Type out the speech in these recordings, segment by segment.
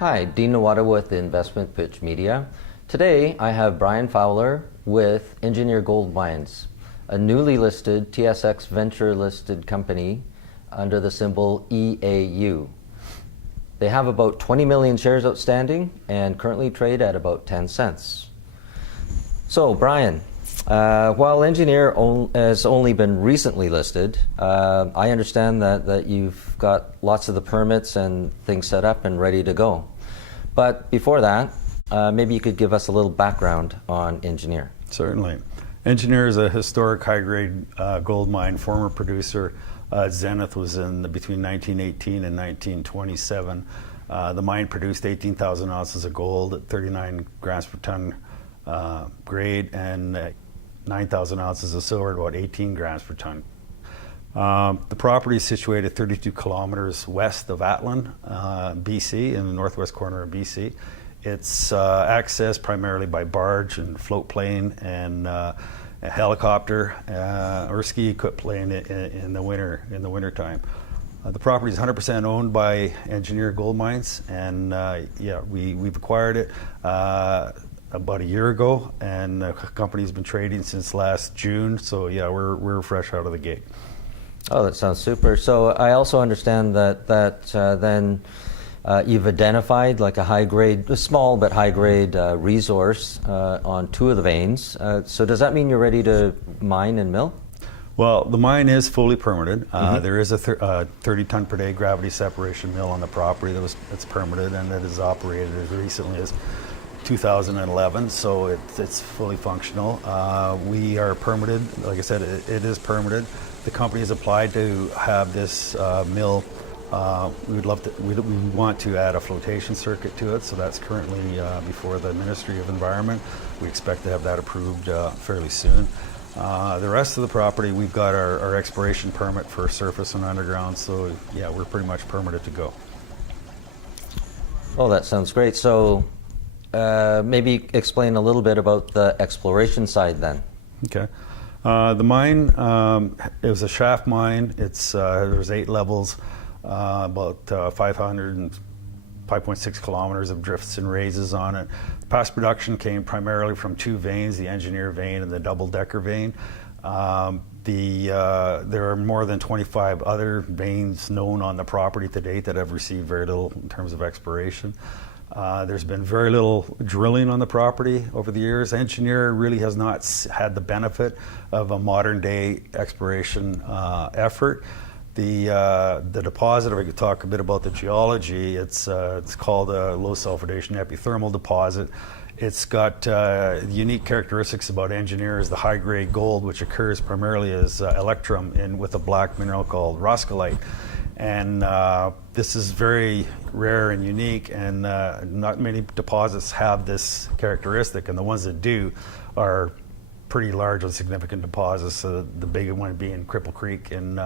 Hi, Dean Nawata with Investmentpitch Media. Today I have Brian Fowler with Engineer Gold Mines, a newly listed TSX venture listed company under the symbol EAU. They have about 20 million shares outstanding and currently trade at about 10 cents. So Brian, while Engineer has only been recently listed, I understand that you've got lots of the permits and things set up and ready to go. But before that, maybe you could give us a little background on Engineer. Certainly. Engineer is a historic high-grade gold mine, former producer. Zenith was in between 1918 and 1927. The mine produced 18,000 ounces of gold at 39 grams per ton grade and 9,000 ounces of silver at about 18 grams per ton. The property is situated 32 kilometers west of Atlan, BC, in the northwest corner of BC. It's accessed primarily by barge and float plane and a helicopter or ski-equipped plane in the wintertime. The property is 100% owned by Engineer Gold Mines, and we've acquired it about a year ago, and the company's been trading since last June. So yeah, we're fresh out of the gate. Oh, that sounds super. So I also understand that then you've identified like a small but high-grade resource on two of the veins. So does that mean you're ready to mine and mill? Well, the mine is fully permitted. There is a 30-ton per day gravity separation mill on the property that's permitted, and that is operated as recently as 2011, so it's fully functional. We are permitted. Like I said, it is permitted. The company has applied to have this mill. We want to add a flotation circuit to it, so that's currently before the Ministry of Environment. We expect to have that approved fairly soon. The rest of the property, we've got our exploration permit for surface and underground, so yeah, we're pretty much permitted to go. Oh, that sounds great. So maybe explain a little bit about the exploration side then. Okay. The mine, it was a shaft mine. There's 8 levels, about 5.6 kilometers of drifts and raises on it. Past production came primarily from 2 veins, the Engineer vein and the double-decker vein. There are more than 25 other veins known on the property to date that have received very little in terms of exploration. There's been very little drilling on the property over the years. Engineer really has not had the benefit of a modern day exploration effort. The deposit, if I could talk a bit about the geology, it's called a low sulfidation epithermal deposit. It's got unique characteristics about Engineer is the high-grade gold, which occurs primarily as electrum with a black mineral called roscolite. And this is very rare and unique, and not many deposits have this characteristic, and the ones that do are pretty large and significant deposits. The big one being Cripple Creek in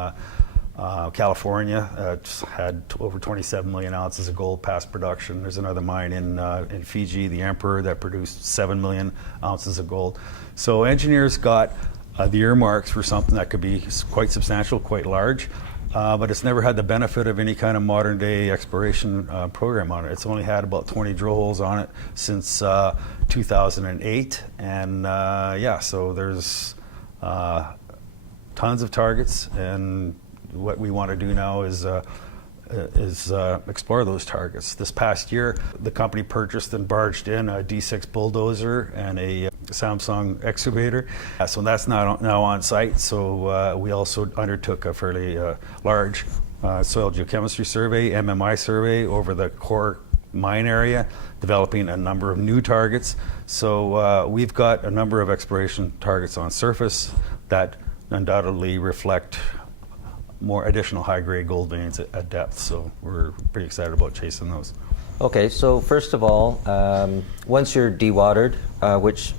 California. It's had over 27 million ounces of gold past production. There's another mine in Fiji, the Emperor, that produced 7 million ounces of gold. So Engineer's got the earmarks for something that could be quite substantial, quite large. But it's never had the benefit of any kind of modern day exploration program on it. It's only had about 20 drill holes on it since 2008. And so there's tons of targets, and what we want to do now is explore those targets. This past year, the company purchased and barged in a D6 bulldozer and a Samsung excavator. So that's now on site. So we also undertook a fairly large soil geochemistry survey, MMI survey, over the core mine area, developing a number of new targets. So we've got a number of exploration targets on surface that undoubtedly reflect more additional high-grade gold veins at depth. So we're pretty excited about chasing those. Okay, so first of all, once you're dewatered, which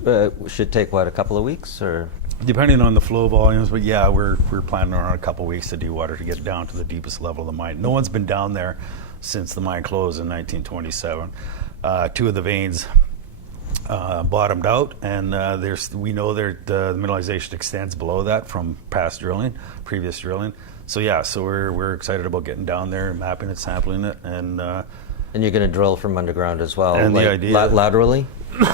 should take a couple of weeks, or depending on the flow volumes, but yeah, we're planning on a couple of weeks to dewater to get down to the deepest level of the mine. No one's been down there since the mine closed in 1927. 2 of the veins bottomed out, and we know the mineralization extends below that from previous drilling. So yeah, so we're excited about getting down there, mapping it, sampling it, and And you're going to drill from underground as well, And the like idea- laterally?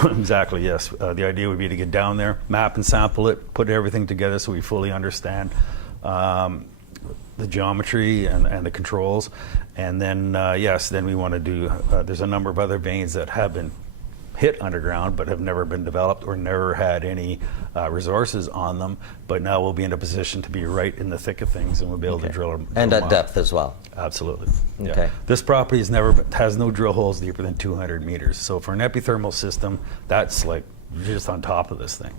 Exactly, yes. The idea would be to get down there, map and sample it, put everything together so we fully understand the geometry and the controls. And then, yes, then we want to do, there's a number of other veins that have been hit underground but have never been developed or never had any resources on them. But now we'll be in a position to be right in the thick of things, and we'll be able to drill them. And at depth as well? Absolutely. Okay. Yeah. This property has no drill holes deeper than 200 meters. So for an epithermal system, that's like just on top of this thing.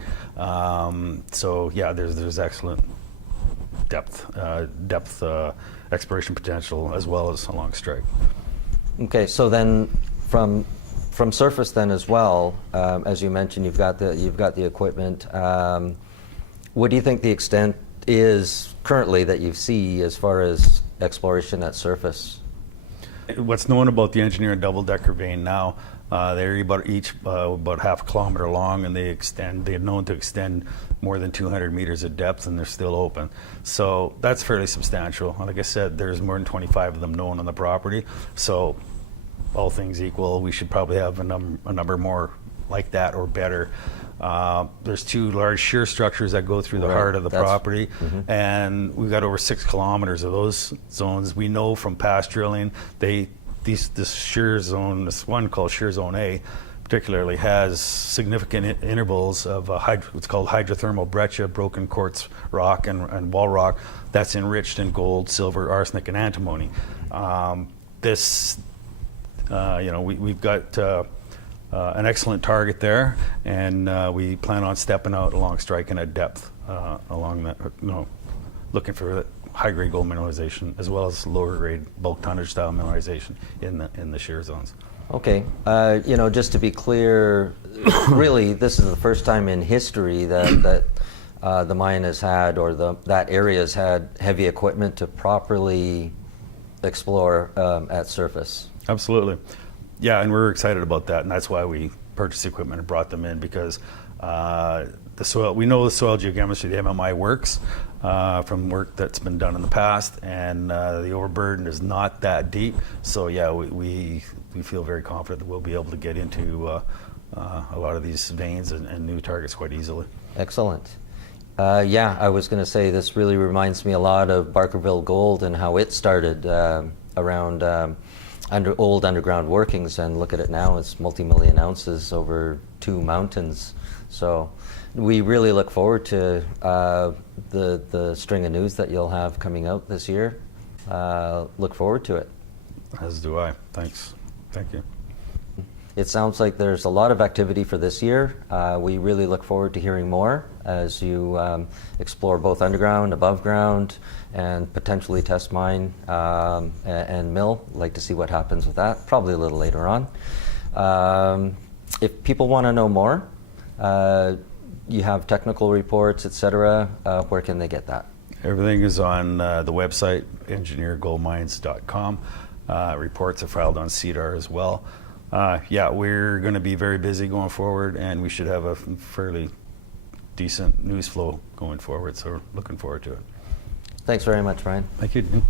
So yeah, there's excellent depth exploration potential as well as along strike. Okay, so then from surface then as well, as you mentioned, you've got the equipment. What do you think the extent is currently that you see as far as exploration at surface? What's known about the engineer and double-decker vein now, they're about half a kilometer long, and they're known to extend more than 200 meters of depth, and they're still open. So that's fairly substantial. Like I said, there's more than 25 of them known on the property. So all things equal, we should probably have a number more like that or better. There's two large shear structures that go through the heart of the property, and we've got over 6 kilometers of those zones. We know from past drilling, this shear zone, this one called shear zone A, particularly has significant intervals of what's called hydrothermal breccia, broken quartz rock and wall rock that's enriched in gold, silver, arsenic, and antimony. We've got an excellent target there, and we plan on stepping out along strike and at depth along that, looking for high-grade gold mineralization as well as lower-grade bulk tonnage style mineralization in the shear zones. Okay, just to be clear, really, this is the first time in history that the mine has had, or that area has had heavy equipment to properly explore at surface. Absolutely. Yeah, and we're excited about that, and that's why we purchased equipment and brought them in, because the soil, we know the soil geochemistry, the MMI works from work that's been done in the past, and the overburden is not that deep. So yeah, we feel very confident that we'll be able to get into a lot of these veins and new targets quite easily. Excellent. I was going to say, this really reminds me a lot of Barkerville Gold and how it started around old underground workings, and look at it now, it's multi-million ounces over 2 mountains. So we really look forward to the string of news that you'll have coming out this year. Look forward to it. As do I. Thanks. Thank you. It sounds like there's a lot of activity for this year. We really look forward to hearing more as you explore both underground, above ground, and potentially test mine and mill. Like to see what happens with that, probably a little later on. If people want to know more, you have technical reports, etc. Where can they get that? Everything is on the website, engineergoldmines.com. Reports are filed on CEDAR as well. We're going to be very busy going forward, and we should have a fairly decent news flow going forward, so we're looking forward to it. Thanks very much, Brian. Thank you.